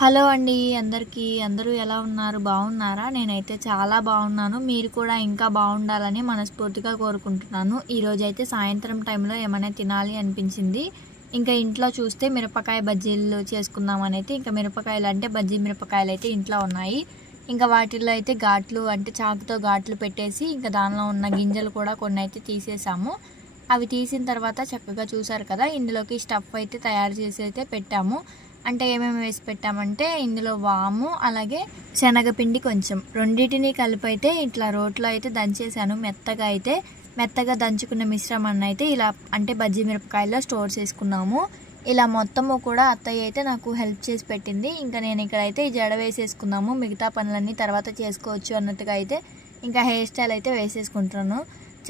Hello అండి అందరికీ. అందరూ ఎలా ఉన్నారు? బాగున్నారా? నేనైతే చాలా బాగున్నాను. మీరు కూడా ఇంకా బాగుండాలని మనస్ఫూర్తిగా కోరుకుంటున్నాను. ఈరోజైతే సాయంత్రం టైంలో ఏమైనా తినాలి అనిపించింది. ఇంకా ఇంట్లో చూస్తే మిరపకాయ బజ్జీలు చేసుకుందామని అయితే ఇంకా మిరపకాయలు అంటే బజ్జీ మిరపకాయలు అయితే ఇంట్లో ఉన్నాయి. ఇంకా వాటిల్లో అయితే ఘాట్లు అంటే చాకుతో ఘాట్లు పెట్టేసి ఇంకా దానిలో ఉన్న గింజలు కూడా కొన్ని అయితే తీసేసాము. అవి తీసిన తర్వాత చక్కగా చూసారు కదా, ఇందులోకి స్టఫ్ అయితే తయారు చేసి అయితే పెట్టాము. అంటే ఏమేమి వేసి పెట్టామంటే ఇందులో వాము అలాగే శనగపిండి కొంచెం రెండింటిని కలిపి అయితే ఇట్లా రోట్లో అయితే దంచేసాను. మెత్తగా దంచుకున్న మిశ్రమాన్ని అయితే ఇలా అంటే బజ్జీ మిరపకాయల్లో స్టోర్ చేసుకున్నాము. ఇలా మొత్తము కూడా అత్తయ్య అయితే నాకు హెల్ప్ చేసి పెట్టింది. ఇంకా నేను ఇక్కడైతే జడ వేసేసుకున్నాము, మిగతా పనులన్నీ తర్వాత చేసుకోవచ్చు అన్నట్టుగా అయితే ఇంకా హెయిర్ స్టైల్ అయితే వేసేసుకుంటున్నాను.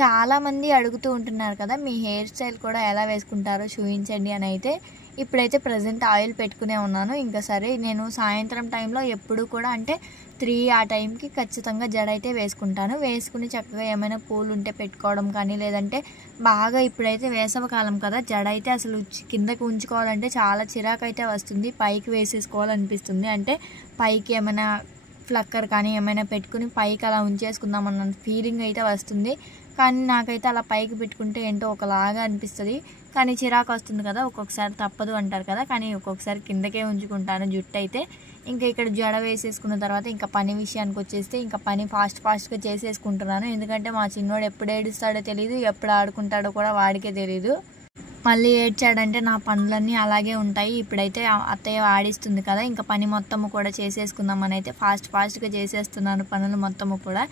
చాలామంది అడుగుతూ ఉంటున్నారు కదా, మీ హెయిర్ స్టైల్ కూడా ఎలా వేసుకుంటారో చూపించండి అని అయితే ఇప్పుడైతే ప్రజెంట్ ఆయిల్ పెట్టుకునే ఉన్నాను. ఇంకా సరే నేను సాయంత్రం టైంలో ఎప్పుడు కూడా అంటే 3 ఆ టైంకి ఖచ్చితంగా జడ అయితే వేసుకుంటాను. వేసుకుని చక్కగా ఏమైనా పూలు ఉంటే పెట్టుకోవడం కానీ, లేదంటే బాగా ఇప్పుడైతే వేసవకాలం కదా, జడ అయితే అసలు కిందకి ఉంచుకోవాలంటే చాలా చిరాకు అయితే వస్తుంది. పైకి వేసేసుకోవాలనిపిస్తుంది. అంటే పైకి ఏమైనా ఫ్లక్కర్ కానీ ఏమైనా పెట్టుకుని పైకి అలా ఉంచేసుకుందామన్న ఫీలింగ్ అయితే వస్తుంది. కానీ నాకైతే అలా పైకి పెట్టుకుంటే ఏంటో ఒకలాగా అనిపిస్తుంది. కానీ చిరాకు వస్తుంది కదా, ఒక్కొక్కసారి తప్పదు అంటారు కదా, కానీ ఒక్కొక్కసారి కిందకే ఉంచుకుంటాను జుట్టు అయితే. ఇంకా ఇక్కడ జడ వేసేసుకున్న తర్వాత ఇంకా పని విషయానికి వచ్చేస్తే ఇంకా పని ఫాస్ట్గా చేసేసుకుంటున్నాను. ఎందుకంటే మా చిన్నోడు ఎప్పుడు ఏడుస్తాడో తెలియదు, ఎప్పుడు ఆడుకుంటాడో కూడా వాడికే తెలియదు. మళ్ళీ ఏడ్చాడంటే నా పనులన్నీ అలాగే ఉంటాయి. ఇప్పుడైతే అత్తయ్య ఆడిస్తుంది కదా, ఇంకా పని మొత్తము కూడా చేసేసుకుందామని అయితే ఫాస్ట్గా చేసేస్తున్నాను పనులు మొత్తము కూడా.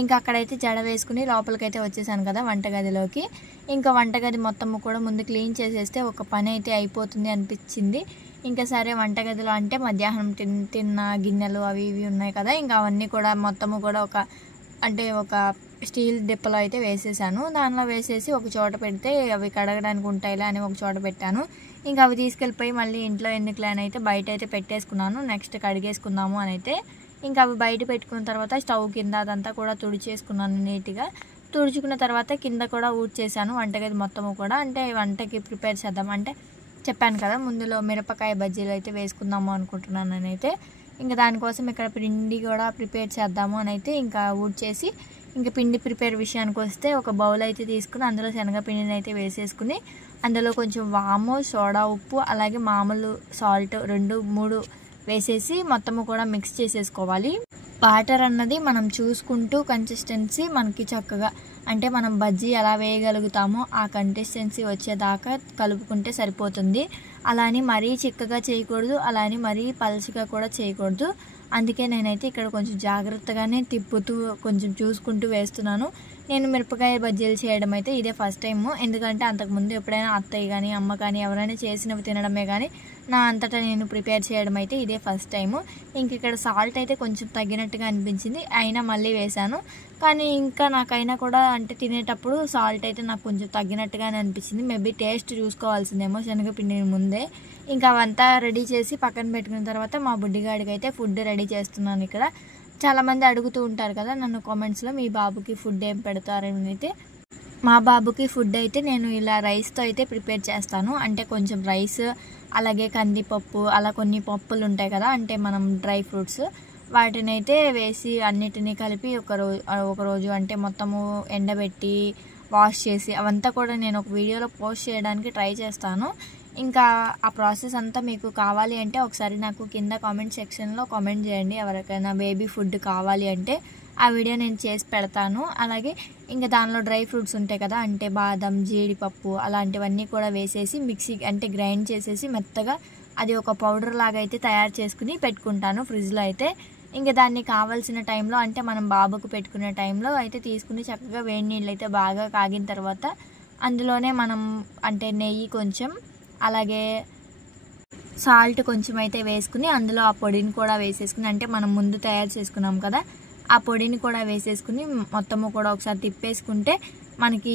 ఇంకా అక్కడైతే జడ వేసుకుని లోపలికైతే వచ్చేసాను కదా వంటగదిలోకి. ఇంకా వంటగది మొత్తము కూడా ముందు క్లీన్ చేసేస్తే ఒక పని అయితే అయిపోతుంది అనిపించింది. ఇంకా సరే వంటగదిలో అంటే మధ్యాహ్నం తిన్న గిన్నెలు అవి ఇవి ఉన్నాయి కదా, ఇంకా అవన్నీ కూడా మొత్తము కూడా ఒక స్టీల్ డిప్పలో అయితే వేసేసాను. దానిలో వేసేసి ఒక చోట పెడితే అవి కడగడానికి ఉంటాయిలే అని ఒక చోట పెట్టాను. ఇంకా అవి తీసుకెళ్ళిపోయి మళ్ళీ ఇంట్లో ఎందుకులే అని అయితే బయట అయితే పెట్టేసుకున్నాను. నెక్స్ట్ కడిగేసుకుందాము అని అయితే ఇంకా అవి బయట పెట్టుకున్న తర్వాత స్టవ్ కింద అదంతా కూడా తుడిచేసుకున్నాను నీట్గా. తుడుచుకున్న తర్వాత కింద కూడా ఊడ్చేసాను వంటగది మొత్తము కూడా. అంటే వంటకి ప్రిపేర్ చేద్దాం అంటే చెప్పాను కదా, ముందులో మిరపకాయ బజ్జీలు అయితే వేసుకుందాము అనుకుంటున్నాను అని అయితే ఇంకా దానికోసం ఇక్కడ పిండి కూడా ప్రిపేర్ చేద్దాము అని అయితే ఇంకా ఊడ్చేసి ఇంకా పిండి ప్రిపేర్ విషయానికి వస్తే ఒక బౌల్ అయితే తీసుకుని అందులో శనగపిండిని అయితే వేసేసుకుని అందులో కొంచెం వాము, సోడా ఉప్పు అలాగే మామూలు సాల్ట్ 2-3 వేసేసి మొత్తము కూడా మిక్స్ చేసేసుకోవాలి. వాటర్ అన్నది మనం చూసుకుంటూ కన్సిస్టెన్సీ మనకి చక్కగా అంటే మనం బజ్జీ ఎలా వేయగలుగుతామో ఆ కన్సిస్టెన్సీ వచ్చేదాకా కలుపుకుంటే సరిపోతుంది. అలా అని మరీ చిక్కగా చేయకూడదు, అలా అని మరీ పలుచగా కూడా చేయకూడదు. అందుకే నేనైతే ఇక్కడ కొంచెం జాగ్రత్తగానే తిప్పుతూ కొంచెం చూసుకుంటూ వేస్తున్నాను. నేను మిరపకాయ బజ్జీలు చేయడం అయితే ఇదే ఫస్ట్ టైము. ఎందుకంటే అంతకుముందు ఎప్పుడైనా అత్తయ్య కానీ అమ్మ కానీ ఎవరైనా చేసినవి తినడమే కానీ నా అంతటా నేను ప్రిపేర్ చేయడం అయితే ఇదే ఫస్ట్ టైము. ఇంక ఇక్కడ సాల్ట్ అయితే కొంచెం తగ్గినట్టుగా అనిపించింది, అయినా మళ్ళీ వేశాను. కానీ ఇంకా నాకైనా కూడా అంటే తినేటప్పుడు సాల్ట్ అయితే నాకు కొంచెం తగ్గినట్టుగానే అనిపించింది. మేబీ టేస్ట్ చూసుకోవాల్సిందేమో శనగపిండిని ముందే. ఇంకా అవంతా రెడీ చేసి పక్కన పెట్టుకున్న తర్వాత మా బుడ్డిగాడికి అయితే ఫుడ్ రెడీ చేస్తున్నాను. ఇక్కడ చాలామంది అడుగుతూ ఉంటారు కదా నన్ను కామెంట్స్లో, మీ బాబుకి ఫుడ్ ఏం పెడతారని అయితే. మా బాబుకి ఫుడ్ అయితే నేను ఇలా రైస్తో అయితే ప్రిపేర్ చేస్తాను. అంటే కొంచెం రైస్ అలాగే కందిపప్పు అలా కొన్ని పప్పులు ఉంటాయి కదా, అంటే మనం డ్రై ఫ్రూట్స్ వాటిని అయితే వేసి అన్నిటినీ కలిపి ఒకరోజు అంటే మొత్తము ఎండబెట్టి వాష్ చేసి అవంతా కూడా నేను ఒక వీడియోలో పోస్ట్ చేయడానికి ట్రై చేస్తాను. ఇంకా ఆ ప్రాసెస్ అంతా మీకు కావాలి అంటే ఒకసారి నాకు కింద కామెంట్ సెక్షన్లో కామెంట్ చేయండి. ఎవరికైనా బేబీ ఫుడ్ కావాలి అంటే ఆ వీడియో నేను చేసి పెడతాను. అలాగే ఇంకా దానిలో డ్రై ఫ్రూట్స్ ఉంటాయి కదా, అంటే బాదం, జీడిపప్పు అలాంటివన్నీ కూడా వేసేసి మిక్సీ అంటే గ్రైండ్ చేసేసి మెత్తగా అది ఒక పౌడర్ లాగా అయితే తయారు చేసుకుని పెట్టుకుంటాను ఫ్రిడ్జ్లో అయితే. ఇంకా దాన్ని కావాల్సిన టైంలో అంటే మనం బాబుకు పెట్టుకునే టైంలో అయితే తీసుకుని చక్కగా వేడి నీళ్ళు అయితే బాగా కాగిన తర్వాత అందులోనే మనం అంటే నెయ్యి కొంచెం అలాగే సాల్ట్ కొంచెం అయితే వేసుకుని అందులో ఆ పొడిని కూడా వేసేసుకుని అంటే మనం ముందు తయారు చేసుకున్నాం కదా ఆ పొడిని కూడా వేసేసుకుని మొత్తము కూడా ఒకసారి తిప్పేసుకుంటే మనకి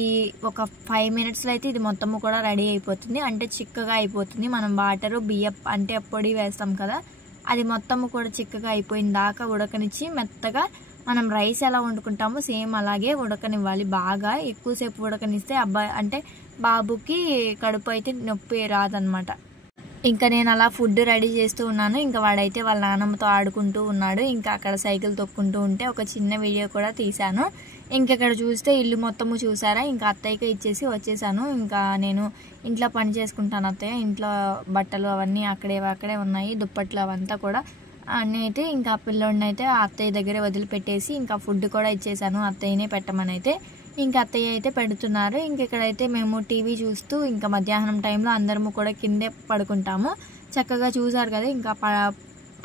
ఒక 5 మినిట్స్లో అయితే ఇది మొత్తము కూడా రెడీ అయిపోతుంది. అంటే చిక్కగా అయిపోతుంది. మనం వాటరు బియ్యం అంటే పొడి వేస్తాం కదా, అది మొత్తము కూడా చిక్కగా అయిపోయిన దాకా ఉడకనిచ్చి మెత్తగా మనం రైస్ ఎలా వండుకుంటామో సేమ్ అలాగే ఉడకనివ్వాలి. బాగా ఎక్కువసేపు ఉడకనిస్తే బాబుకి కడుపు అయితే నొప్పి రాదనమాట. ఇంకా నేను అలా ఫుడ్ రెడీ చేస్తూ ఉన్నాను. ఇంకా వాడైతే వాళ్ళ నాన్నమ్మతో ఆడుకుంటూ ఉన్నాడు. ఇంకా అక్కడ సైకిల్ తొక్కుంటూ ఉంటే ఒక చిన్న వీడియో కూడా తీశాను. ఇంకెక్కడ చూస్తే ఇల్లు మొత్తము చూసారా, ఇంకా అత్తయ్యకి ఇచ్చేసి వచ్చేసాను. ఇంకా నేను ఇంట్లో పని చేసుకుంటాను అత్తయ్య, ఇంట్లో బట్టలు అవన్నీ అక్కడే ఉన్నాయి, దుప్పట్లు అవంతా కూడా అన్నీ అయితే ఇంకా పిల్లోడిని అయితే అత్తయ్య దగ్గరే వదిలిపెట్టేసి ఇంకా ఫుడ్ కూడా ఇచ్చేసాను అత్తయ్యనే పెట్టమని అయితే. ఇంకా అత్తయ్య అయితే పెడుతున్నారు. ఇంకెక్కడైతే మేము టీవీ చూస్తూ ఇంకా మధ్యాహ్నం టైంలో అందరము కూడా కిందే పడుకుంటాము. చక్కగా చూసారు కదా, ఇంకా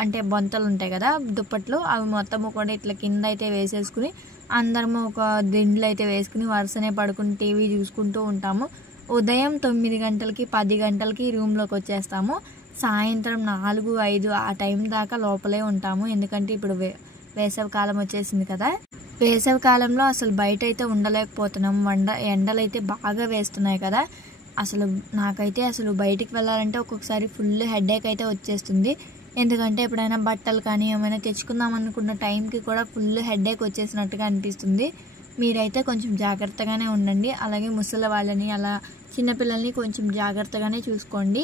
అంటే బొంతలు ఉంటాయి కదా దుప్పట్లు, అవి మొత్తము కూడా ఇట్లా కింద అయితే వేసేసుకుని అందరము ఒక దిండ్లు అయితే వేసుకుని వరుసనే పడుకుని టీవీ చూసుకుంటూ ఉంటాము. ఉదయం 9 గంటలకి 10 గంటలకి రూమ్లోకి వచ్చేస్తాము. సాయంత్రం 4, 5 ఆ టైం దాకా లోపలే ఉంటాము. ఎందుకంటే ఇప్పుడు వేసవి కాలం వచ్చేసింది కదా. వేసవి కాలంలో అసలు బయట అయితే ఉండలేకపోతున్నాం. ఎండలు అయితే బాగా వేస్తున్నాయి కదా. అసలు నాకైతే అసలు బయటికి వెళ్ళాలంటే ఒక్కొక్కసారి ఫుల్ హెడేక్ అయితే వచ్చేస్తుంది. ఎందుకంటే ఎప్పుడైనా బట్టలు కానీ ఏమైనా తెచ్చుకుందాం అనుకున్న టైంకి కూడా ఫుల్ హెడేక్ వచ్చేసినట్టుగా అనిపిస్తుంది. మీరైతే కొంచెం జాగ్రత్తగానే ఉండండి. అలాగే ముసలి వాళ్ళని అలా చిన్నపిల్లల్ని కొంచెం జాగ్రత్తగానే చూసుకోండి.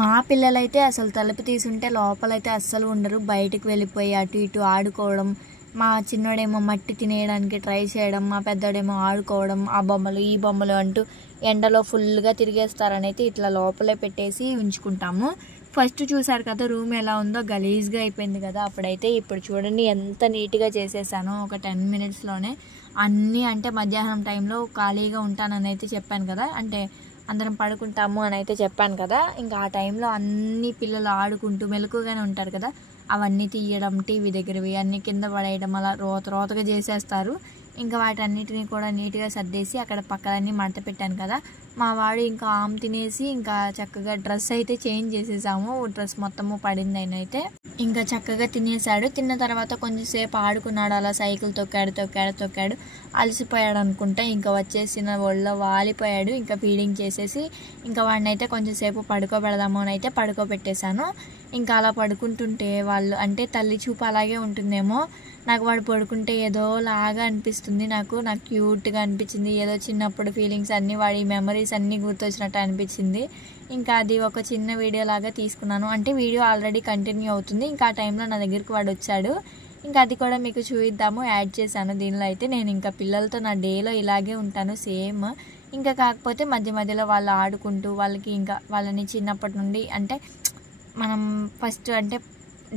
మా పిల్లలైతే అసలు తలుపు తీసుంటే లోపలైతే అస్సలు ఉండరు. బయటికి వెళ్ళిపోయి అటు ఇటు ఆడుకోవడం, మా చిన్నోడేమో మట్టి తినేయడానికి ట్రై చేయడం, మా పెద్దోడేమో ఆడుకోవడం, ఆ బొమ్మలు ఈ బొమ్మలు అంటూ ఎండలో ఫుల్గా తిరిగేస్తారని అయితే ఇట్లా లోపలే పెట్టేసి ఉంచుకుంటాము. ఫస్ట్ చూసారు కదా రూమ్ ఎలా ఉందో, గలీజ్గా అయిపోయింది కదా అప్పుడైతే. ఇప్పుడు చూడండి ఎంత నీట్గా చేసేసాను ఒక 10 మినిట్స్లోనే అన్నీ. అంటే మధ్యాహ్నం టైంలో ఖాళీగా ఉంటానని అయితే చెప్పాను కదా, అంటే అందరం పడుకుంటాము అని అయితే చెప్పాను కదా. ఇంకా ఆ టైంలో అన్ని పిల్లలు ఆడుకుంటూ మెలకుగానే ఉంటారు కదా, అవన్నీ తీయడం, టీవీ దగ్గరవి అన్నీ కింద పడేయడం, అలా రోతగా చేసేస్తారు. ఇంకా వాటన్నిటిని కూడా నీట్గా సర్దేసి అక్కడ పక్కలన్నీ మడత పెట్టాను కదా. మా వాడు ఇంకా ఆమ్ తినేసి ఇంకా చక్కగా డ్రెస్ అయితే చేంజ్ చేసేసాము. డ్రెస్ మొత్తము పడింది ఆయన అయితే. ఇంకా చక్కగా తినేసాడు. తిన్న తర్వాత కొంచెంసేపు ఆడుకున్నాడు, అలా సైకిల్ తొక్కాడు. అలసిపోయాడు అనుకుంటా. ఇంకా వచ్చేసిన ఒళ్ళో వాలిపోయాడు. ఇంకా ఫీడింగ్ చేసేసి ఇంకా వాడిని అయితే కొంచెంసేపు పడుకోబెడదాము అని అయితే పడుకోబెట్టేశాను. ఇంకా అలా పడుకుంటుంటే వాళ్ళు అంటే తల్లి చూపు అలాగే ఉంటుందేమో, నాకు వాడు పడుకుంటే ఏదో లాగా అనిపిస్తుంది. నాకు క్యూట్గా అనిపించింది. ఏదో చిన్నప్పుడు ఫీలింగ్స్ అన్నీ, వాడి మెమరీస్ అన్నీ గుర్తొచ్చినట్టు అనిపించింది. ఇంకా అది ఒక చిన్న వీడియో లాగా తీసుకున్నాను. అంటే వీడియో ఆల్రెడీ కంటిన్యూ అవుతుంది. ఇంకా ఆ టైంలో నా దగ్గరికి వాడు వచ్చాడు. ఇంకా అది కూడా మీకు చూపిద్దాము, యాడ్ చేశాను దీనిలో అయితే. నేను ఇంకా పిల్లలతో నా డేలో ఇలాగే ఉంటాను సేమ్. ఇంకా కాకపోతే మధ్యలో వాళ్ళు ఆడుకుంటూ వాళ్ళకి ఇంకా వాళ్ళని చిన్నప్పటి నుండి అంటే మనం ఫస్ట్ అంటే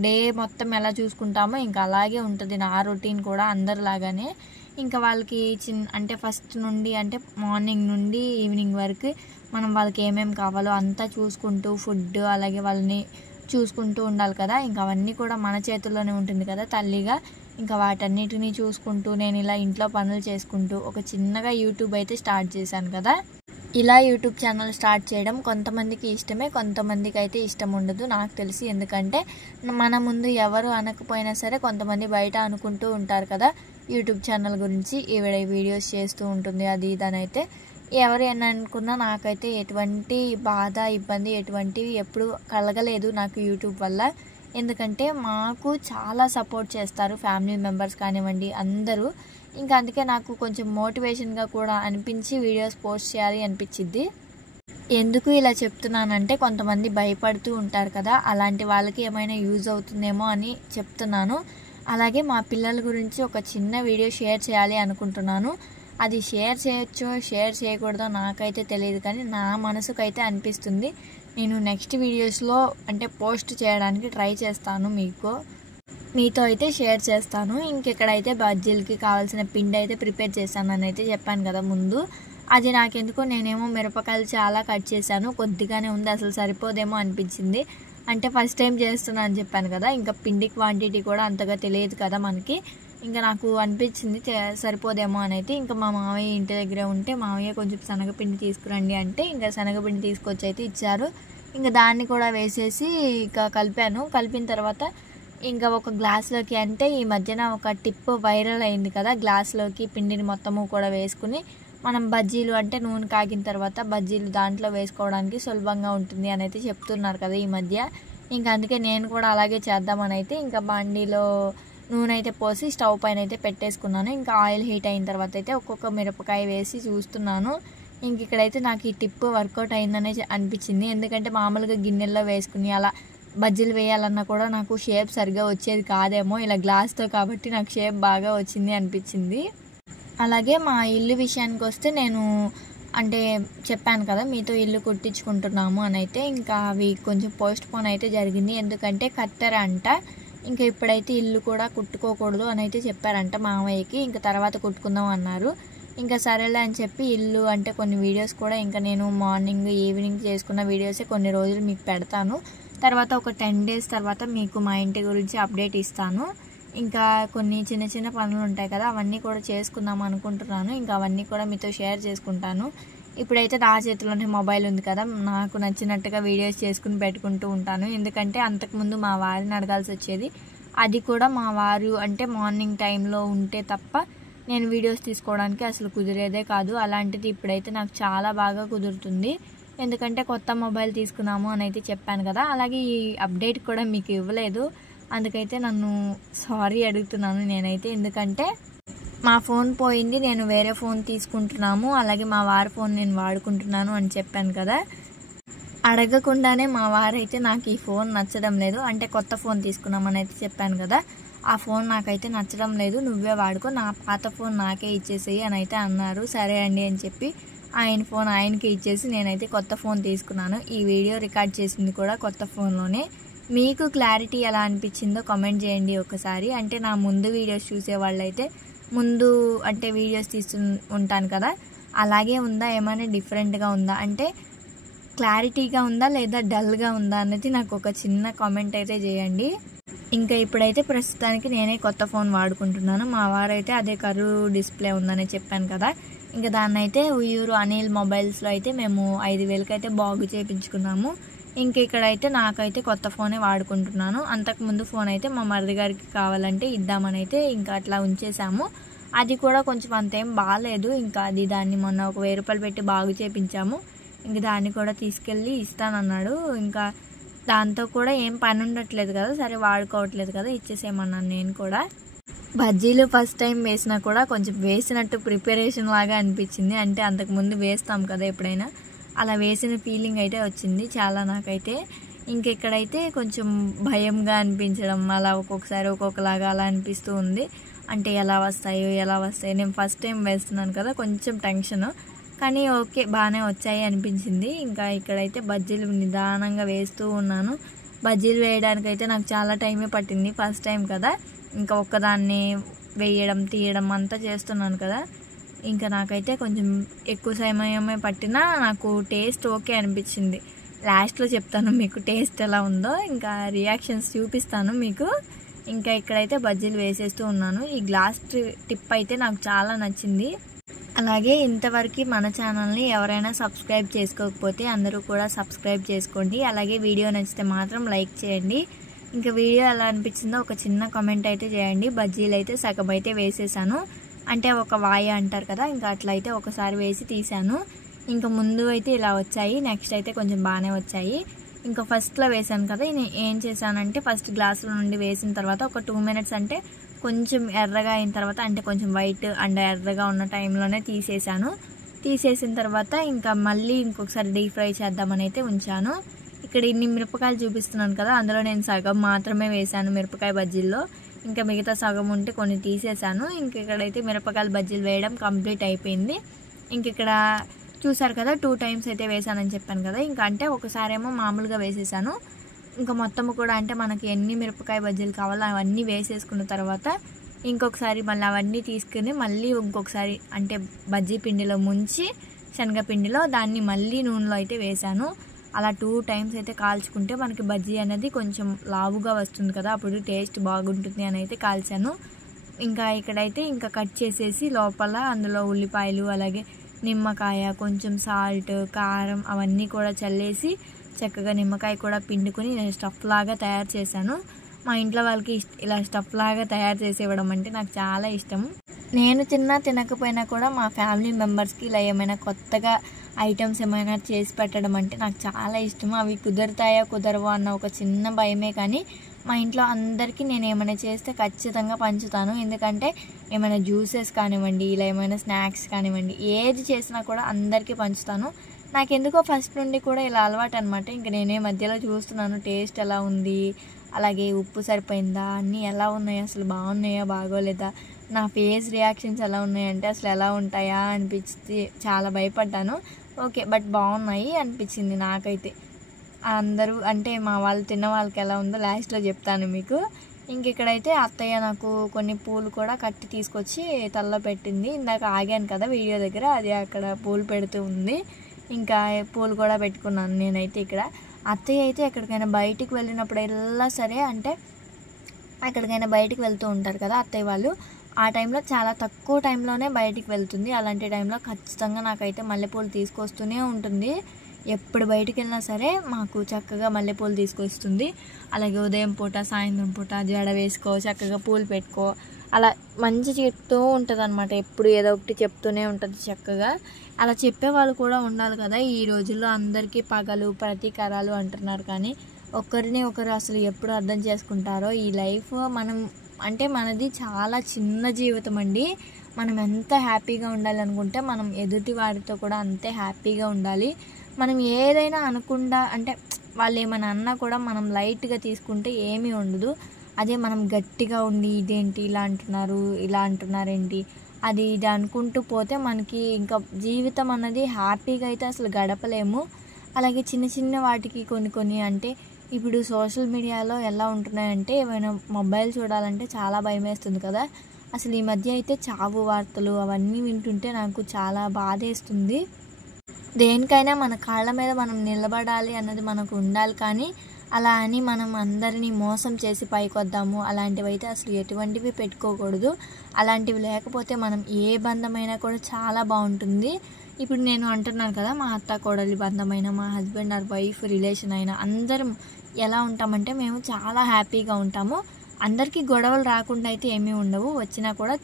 డే మొత్తం ఎలా చూసుకుంటామో ఇంకా అలాగే ఉంటుంది నా రొటీన్ కూడా అందరిలాగానే. ఇంకా వాళ్ళకి అంటే ఫస్ట్ నుండి అంటే మార్నింగ్ నుండి ఈవినింగ్ వరకు మనం వాళ్ళకి ఏమేమి కావాలో అంతా చూసుకుంటూ ఫుడ్ అలాగే వాళ్ళని చూసుకుంటూ ఉండాలి కదా. ఇంకా అవన్నీ కూడా మన చేతుల్లోనే ఉంటుంది కదా తల్లిగా. ఇంకా వాటన్నిటిని చూసుకుంటూ నేను ఇలా ఇంట్లో పనులు చేసుకుంటూ ఒక చిన్నగా యూట్యూబ్ అయితే స్టార్ట్ చేశాను కదా. ఇలా యూట్యూబ్ ఛానల్ స్టార్ట్ చేయడం కొంతమందికి ఇష్టమే, కొంతమందికి అయితే ఇష్టం ఉండదు నాకు తెలిసి. ఎందుకంటే మన ముందు ఎవరు అనకపోయినా సరే కొంతమంది బయట అనుకుంటూ ఉంటారు కదా యూట్యూబ్ ఛానల్ గురించి, ఈవిడ వీడియోస్ చేస్తూ ఉంటుంది అది ఇదని. అయితే ఎవరు ఏమనుకున్నా నాకైతే ఎటువంటి బాధ ఇబ్బంది ఎటువంటివి ఎప్పుడు కలగలేదు నాకు యూట్యూబ్ వల్ల. ఎందుకంటే మాకు చాలా సపోర్ట్ చేస్తారు ఫ్యామిలీ మెంబర్స్ కానివ్వండి అందరూ. ఇంకా అందుకే నాకు కొంచెం మోటివేషన్గా కూడా అనిపించి వీడియోస్ పోస్ట్ చేయాలి అనిపించింది. ఎందుకు ఇలా చెప్తున్నానంటే కొంతమంది భయపడుతూ ఉంటారు కదా, అలాంటి వాళ్ళకి ఏమైనా యూజ్ అవుతుందేమో అని చెప్తున్నాను. అలాగే మా పిల్లల గురించి ఒక చిన్న వీడియో షేర్ చేయాలి అనుకుంటున్నాను. అది షేర్ చేయొచ్చో షేర్ చేయకూడదో నాకైతే తెలియదు, కానీ నా మనసుకైతే అనిపిస్తుంది. నేను నెక్స్ట్ వీడియోస్లో అంటే పోస్ట్ చేయడానికి ట్రై చేస్తాను, మీతో అయితే షేర్ చేస్తాను. ఇంకెక్కడైతే బజ్జీలకి కావాల్సిన పిండి అయితే ప్రిపేర్ చేశానని అయితే చెప్పాను కదా ముందు. అది నాకెందుకో నేనేమో మిరపకాయలు చాలా కట్ చేశాను, కొద్దిగానే ఉంది, అసలు సరిపోదేమో అనిపించింది. అంటే ఫస్ట్ టైం చేస్తున్నా అని చెప్పాను కదా, ఇంకా పిండి క్వాంటిటీ కూడా అంతగా తెలియదు కదా మనకి. ఇంకా నాకు అనిపించింది సరిపోదేమో అని అయితే. ఇంకా మా మామయ్య ఇంటి దగ్గరే ఉంటే మామయ్య కొంచెం శనగపిండి తీసుకురండి అంటే ఇంకా శనగపిండి తీసుకొచ్చి అయితే ఇచ్చారు. ఇంకా దాన్ని కూడా వేసేసి ఇంకా కలిపిన తర్వాత ఇంకా ఒక గ్లాస్లోకి, అంటే ఈ మధ్యన ఒక టిప్ వైరల్ అయింది కదా, గ్లాస్లోకి పిండిని మొత్తము కూడా వేసుకుని మనం బజ్జీలు అంటే నూనె కాగిన తర్వాత బజ్జీలు దాంట్లో వేసుకోవడానికి సులభంగా ఉంటుంది అని అయితే చెప్తున్నారు కదా ఈ మధ్య. ఇంకా అందుకే నేను కూడా అలాగే చేద్దామని అయితే ఇంకా బండిలో నూనె అయితే పోసి స్టవ్ పైన అయితే పెట్టేసుకున్నాను. ఇంకా ఆయిల్ హీట్ అయిన తర్వాత అయితే ఒక్కొక్క మిరపకాయ వేసి చూస్తున్నాను. ఇంక ఇక్కడైతే నాకు ఈ టిప్ వర్కౌట్ అయిందనే అనిపించింది. ఎందుకంటే మామూలుగా గిన్నెల్లో వేసుకుని అలా బజ్జీలు వేయాలన్నా కూడా నాకు షేప్ సరిగ్గా వచ్చేది కాదేమో, ఇలా గ్లాస్తో కాబట్టి నాకు షేప్ బాగా వచ్చింది అనిపించింది. అలాగే మా ఇల్లు విషయానికి వస్తే నేను అంటే చెప్పాను కదా మీతో ఇల్లు కుట్టించుకుంటున్నాము అని అయితే, ఇంకా అవి కొంచెం పోస్ట్ పోన్ అయితే జరిగింది. ఎందుకంటే కట్టారా అంట, ఇంకా ఇప్పుడైతే ఇల్లు కూడా కుట్టుకోకూడదు అని అయితే చెప్పారంట మామయ్యకి. ఇంకా తర్వాత కుట్టుకుందాం అన్నారు. ఇంకా సరేలే అని చెప్పి ఇల్లు అంటే కొన్ని వీడియోస్ కూడా ఇంకా నేను మార్నింగ్ ఈవినింగ్ చేసుకున్న వీడియోసే కొన్ని రోజులు మీకు పెడతాను. తర్వాత ఒక 10 డేస్ తర్వాత మీకు మా ఇంటి గురించి అప్డేట్ ఇస్తాను. ఇంకా కొన్ని చిన్న చిన్న పనులు ఉంటాయి కదా, అవన్నీ కూడా చేసుకుందాం అనుకుంటున్నాను. ఇంకా అవన్నీ కూడా మీతో షేర్ చేసుకుంటాను. ఇప్పుడైతే నా చేతిలోనే మొబైల్ ఉంది కదా, నాకు నచ్చినట్టుగా వీడియోస్ చేసుకుని పెట్టుకుంటూ ఉంటాను. ఎందుకంటే అంతకుముందు మా వారిని అడగాల్సి వచ్చేది. అది కూడా మా వారు అంటే మార్నింగ్ టైంలో ఉంటే తప్ప నేను వీడియోస్ తీసుకోవడానికి అసలు కుదిరేదే కాదు. అలాంటిది ఇప్పుడైతే నాకు చాలా బాగా కుదురుతుంది. ఎందుకంటే కొత్త మొబైల్ తీసుకున్నాము అని అయితే చెప్పాను కదా, అలాగే ఈ అప్డేట్ కూడా మీకు ఇవ్వలేదు. అందుకైతే నన్ను సారీ అడుగుతున్నాను నేనైతే. ఎందుకంటే మా ఫోన్ పోయింది, నేను వేరే ఫోన్ తీసుకుంటున్నాము, అలాగే మా వారి ఫోన్ నేను వాడుకుంటున్నాను అని చెప్పాను కదా. అడగకుండానే మా వారైతే నాకు ఈ ఫోన్ నచ్చడం లేదు, అంటే కొత్త ఫోన్ తీసుకున్నామని అయితే చెప్పాను కదా, ఆ ఫోన్ నాకైతే నచ్చడం లేదు, నువ్వే వాడుకో, నా పాత ఫోన్ నాకే ఇచ్చేసేయి అని అయితే అన్నారు. సరే అండి అని చెప్పి ఆయన ఫోన్ ఆయనకి ఇచ్చేసి నేనైతే కొత్త ఫోన్ తీసుకున్నాను. ఈ వీడియో రికార్డ్ చేసింది కూడా కొత్త ఫోన్లోనే. మీకు క్లారిటీ ఎలా అనిపించిందో కామెంట్ చేయండి ఒకసారి. అంటే నా ముందు వీడియోస్ చూసే వాళ్ళైతే ముందు అంటే వీడియోస్ తీస్తూ ఉంటాను కదా, అలాగే ఉందా, ఏమైనా డిఫరెంట్గా ఉందా, అంటే క్లారిటీగా ఉందా లేదా డల్గా ఉందా అనేది నాకు ఒక చిన్న కామెంట్ అయితే చేయండి. ఇంకా ఇప్పుడైతే ప్రస్తుతానికి నేనే కొత్త ఫోన్ వాడుకుంటున్నాను. మా వారైతే అదే కర్వ్ డిస్ప్లే ఉందని చెప్పాను కదా, ఇంకా దాన్ని అయితే ఉయ్యూరు అనిల్ మొబైల్స్లో అయితే మేము 5,000కి అయితే బాగు చేయించుకున్నాము. ఇంక ఇక్కడైతే నాకైతే కొత్త ఫోనే వాడుకుంటున్నాను. అంతకుముందు ఫోన్ అయితే మా మరిది గారికి కావాలంటే ఇద్దామని అయితే ఇంకా అట్లా ఉంచేసాము. అది కూడా కొంచెం అంతేం బాగాలేదు. ఇంకా దాన్ని మొన్న ఒక 1000 రూపాయలు పెట్టి బాగు చేయించాము. ఇంక దాన్ని కూడా తీసుకెళ్ళి ఇస్తానన్నాడు. ఇంకా దాంతో కూడా ఏం పని ఉండట్లేదు కదా, సరే వాడుకోవట్లేదు కదా, ఇచ్చేసేయమన్నాను నేను కూడా. బజ్జీలు ఫస్ట్ టైం వేసినా కూడా కొంచెం వేసినట్టు ప్రిపరేషన్ లాగా అనిపించింది. అంటే అంతకుముందు వేస్తాం కదా ఎప్పుడైనా, అలా వేసిన ఫీలింగ్ అయితే వచ్చింది చాలా నాకైతే. ఇంకెక్కడైతే కొంచెం భయంగా అనిపించడం, అలా ఒక్కొక్కసారి ఒక్కొక్కలాగా అలా అనిపిస్తూ ఉంది. అంటే ఎలా వస్తాయో నేను ఫస్ట్ టైం వేస్తున్నాను కదా, కొంచెం టెన్షన్, కానీ ఓకే బాగానే వచ్చాయి అనిపించింది. ఇంకా ఇక్కడైతే బజ్జీలు నిదానంగా వేస్తూ ఉన్నాను. బజ్జీలు వేయడానికైతే నాకు చాలా టైమే పట్టింది, ఫస్ట్ టైం కదా. ఇంకా ఒక్కదాన్ని వేయడం తీయడం అంతా చేస్తున్నాను కదా, ఇంకా నాకైతే కొంచెం ఎక్కువ సమయమే పట్టినా నాకు టేస్ట్ ఓకే అనిపించింది. లాస్ట్లో చెప్తాను మీకు టేస్ట్ ఎలా ఉందో, ఇంకా రియాక్షన్స్ చూపిస్తాను మీకు. ఇంకా ఇక్కడైతే బజ్జీలు వేసేస్తూ ఉన్నాను. ఈ గ్లాస్ టిప్ అయితే నాకు చాలా నచ్చింది. అలాగే ఇంతవరకు మన ఛానల్ని ఎవరైనా సబ్స్క్రైబ్ చేసుకోకపోతే అందరూ కూడా సబ్స్క్రైబ్ చేసుకోండి. అలాగే వీడియో నచ్చితే మాత్రం లైక్ చేయండి. ఇంకా వీడియో ఎలా అనిపించిందో ఒక చిన్న కామెంట్ అయితే చేయండి. బజ్జీలు అయితే సగం అయితే వేసేసాను, అంటే ఒక వాయ అంటారు కదా, ఇంకా అట్లయితే ఒకసారి వేసి తీసాను. ఇంకా ముందు అయితే ఇలా వచ్చాయి, నెక్స్ట్ అయితే కొంచెం బాగానే వచ్చాయి. ఇంకా ఫస్ట్లో వేసాను కదా, నేను ఏం చేశానంటే ఫస్ట్ గ్లాసులో నుండి వేసిన తర్వాత ఒక 2 minutes అంటే కొంచెం ఎర్రగా అయిన తర్వాత, అంటే కొంచెం వైట్ అండ్ ఎర్రగా ఉన్న టైంలోనే తీసేసాను. తీసేసిన తర్వాత ఇంకా మళ్ళీ ఇంకొకసారి డీప్ ఫ్రై చేద్దామని అయితే ఉంచాను. ఇక్కడ ఇన్ని మిరపకాయలు చూపిస్తున్నాను కదా, అందులో నేను సగం మాత్రమే వేసాను మిరపకాయ బజ్జీల్లో, ఇంకా మిగతా సగం ఉంటే కొన్ని తీసేసాను. ఇంక ఇక్కడైతే మిరపకాయల బజ్జీలు వేయడం కంప్లీట్ అయిపోయింది. ఇంక ఇక్కడ చూసారు కదా 2 times అయితే వేసానని చెప్పాను కదా, ఇంకా అంటే ఒకసారేమో మామూలుగా వేసేసాను. ఇంకా మొత్తము కూడా అంటే మనకి ఎన్ని మిరపకాయ బజ్జీలు కావాలో అవన్నీ వేసేసుకున్న తర్వాత ఇంకొకసారి మళ్ళీ అవన్నీ తీసుకుని మళ్ళీ ఇంకొకసారి అంటే బజ్జీ పిండిలో ముంచి శనగపిండిలో దాన్ని మళ్ళీ నూనెలో అయితే వేసాను. అలా 2 times అయితే కాల్చుకుంటే మనకి బజ్జీ అనేది కొంచెం లావుగా వస్తుంది కదా, అప్పుడు టేస్ట్ బాగుంటుంది అని అయితే కాల్చాను. ఇంకా ఇక్కడైతే ఇంకా కట్ చేసేసి లోపల అందులో ఉల్లిపాయలు అలాగే నిమ్మకాయ కొంచెం సాల్ట్ కారం అవన్నీ కూడా చల్లేసి చక్కగా నిమ్మకాయ కూడా పిండుకొని నేను స్టఫ్ లాగా తయారు చేశాను. మా ఇంట్లో వాళ్ళకి ఇలా స్టఫ్ లాగా తయారు చేసి ఇవ్వడం అంటే నాకు చాలా ఇష్టం. నేను తినకపోయినా కూడా మా ఫ్యామిలీ మెంబర్స్కి ఇలా ఏమైనా కొత్తగా ఐటమ్స్ ఏమైనా చేసి పెట్టడం అంటే నాకు చాలా ఇష్టం. అవి కుదురుతాయో కుదరవో అన్న ఒక చిన్న భయమే కానీ మా ఇంట్లో అందరికీ నేను ఏమైనా చేస్తే ఖచ్చితంగా పంచుతాను. ఎందుకంటే ఏమైనా జ్యూసెస్ కానివ్వండి, ఇలా ఏమైనా స్నాక్స్ కానివ్వండి, ఏది చేసినా కూడా అందరికీ పంచుతాను. నాకెందుకో ఫస్ట్ నుండి కూడా ఇలా అలవాటు అనమాట. ఇంక నేనే మధ్యలో చూస్తున్నాను టేస్ట్ ఎలా ఉంది, అలాగే ఉప్పు సరిపోయిందా, అన్నీ ఎలా ఉన్నాయి, అసలు బాగున్నాయా బాగోలేదా, నా ఫేస్ రియాక్షన్స్ ఎలా ఉన్నాయంటే అసలు ఎలా ఉంటాయా అనిపించి చాలా భయపడ్డాను. ఓకే, బట్ బాగున్నాయి అనిపించింది నాకైతే. అందరూ అంటే మా వాళ్ళు తిన్న వాళ్ళకి ఎలా ఉందో లాస్ట్లో చెప్తాను మీకు. ఇంక ఇక్కడైతే అత్తయ్య నాకు కొన్ని పూలు కూడా కట్టి తీసుకొచ్చి తలలో పెట్టింది. ఇందాక ఆగాను కదా వీడియో దగ్గర, అది అక్కడ పూలు పెడుతూ ఉంది. ఇంకా పూలు కూడా పెట్టుకున్నాను నేనైతే ఇక్కడ. అత్తయ్య అయితే ఎక్కడికైనా బయటికి వెళ్ళినప్పుడల్లా సరే, అంటే ఎక్కడికైనా బయటికి వెళ్తూ ఉంటారు కదా అత్తయ్య వాళ్ళు, ఆ టైంలో చాలా తక్కువ టైంలోనే బయటికి వెళ్తుంది. అలాంటి టైంలో ఖచ్చితంగా నాకైతే మల్లెపూలు తీసుకొస్తూనే ఉంటుంది. ఎప్పుడు బయటికి వెళ్ళినా సరే మాకు చక్కగా మల్లెపూలు తీసుకొస్తుంది. అలాగే ఉదయం పూట, సాయంత్రం పూట జడ వేసుకో, చక్కగా పూలు పెట్టుకో, అలా మంచి చెప్తూ ఉంటుంది అనమాట. ఎప్పుడు ఏదో ఒకటి చెప్తూనే ఉంటుంది చక్కగా. అలా చెప్పేవాళ్ళు కూడా ఉండాలి కదా. ఈ రోజుల్లో అందరికీ పగలు, ప్రతీకారాలు అంటున్నారు, కానీ ఒకరిని ఒకరు అసలు ఎప్పుడు అర్థం చేసుకుంటారో. ఈ లైఫ్ అంటే మనది చాలా చిన్న జీవితం అండి. మనం ఎంత హ్యాపీగా ఉండాలనుకుంటే మనం ఎదుటి వారితో కూడా అంతే హ్యాపీగా ఉండాలి. మనం ఏదైనా అనకుండా, అంటే వాళ్ళు ఏమైనా అన్నా కూడా మనం లైట్గా తీసుకుంటే ఏమీ ఉండదు. అదే మనం గట్టిగా ఉండి ఇదేంటి ఇలా అంటున్నారు, ఇలా అంటున్నారేంటి, అది ఇది అనుకుంటూ పోతే మనకి ఇంకా జీవితం అన్నది హ్యాపీగా అయితే అసలు గడపలేము. అలాగే చిన్న చిన్న వాటికి కొన్ని అంటే ఇప్పుడు సోషల్ మీడియాలో ఎలా ఉంటున్నాయంటే, ఏమైనా మొబైల్ చూడాలంటే చాలా భయం వేస్తుంది కదా. అసలు ఈ మధ్య అయితే చావు వార్తలు అవన్నీ వింటుంటే నాకు చాలా బాధేస్తుంది. దేనికైనా మన కాళ్ళ మీద మనం నిలబడాలి అన్నది మనకు ఉండాలి, కానీ అలా అని మనం అందరినీ మోసం చేసి పైకొద్దాము అలాంటివి అయితే అసలు ఎటువంటివి పెట్టుకోకూడదు. అలాంటివి లేకపోతే మనం ఏ బంధమైనా కూడా చాలా బాగుంటుంది. ఇప్పుడు నేను అంటున్నాను కదా, మా అత్త కోడలి బంధమైన, మా హస్బెండ్ ఆర్ వైఫ్ రిలేషన్ అయినా అందరం ఎలా ఉంటామంటే మేము చాలా హ్యాపీగా ఉంటాము. అందరికీ గొడవలు రాకుండా అయితే ఏమీ ఉండవు, వచ్చినా కూడా